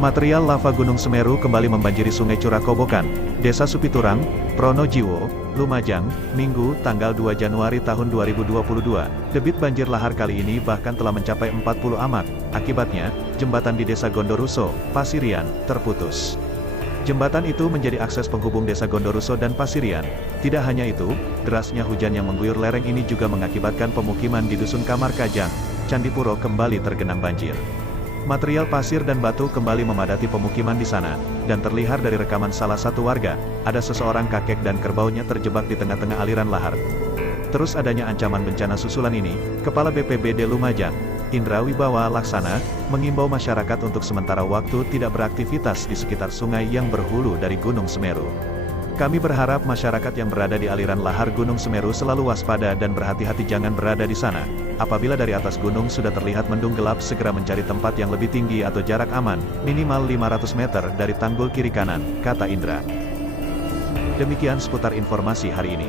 Material lava Gunung Semeru kembali membanjiri Sungai Curah Kobokan, Desa Supiturang, Pronojiwo, Lumajang, Minggu, tanggal 2 Januari tahun 2022. Debit banjir lahar kali ini bahkan telah mencapai 40 amak. Akibatnya, jembatan di Desa Gondoruso, Pasirian, terputus. Jembatan itu menjadi akses penghubung Desa Gondoruso dan Pasirian. Tidak hanya itu, derasnya hujan yang mengguyur lereng ini juga mengakibatkan pemukiman di Dusun Kamar Kajang, Candipuro kembali tergenang banjir. Material pasir dan batu kembali memadati pemukiman di sana, dan terlihat dari rekaman salah satu warga, ada seseorang kakek dan kerbaunya terjebak di tengah-tengah aliran lahar. Terus adanya ancaman bencana susulan ini, Kepala BPBD Lumajang, Indra Wibawa Laksana, mengimbau masyarakat untuk sementara waktu tidak beraktivitas di sekitar sungai yang berhulu dari Gunung Semeru. Kami berharap masyarakat yang berada di aliran lahar Gunung Semeru selalu waspada dan berhati-hati jangan berada di sana. Apabila dari atas gunung sudah terlihat mendung gelap segera mencari tempat yang lebih tinggi atau jarak aman, minimal 500 meter dari tanggul kiri kanan, kata Indra. Demikian seputar informasi hari ini.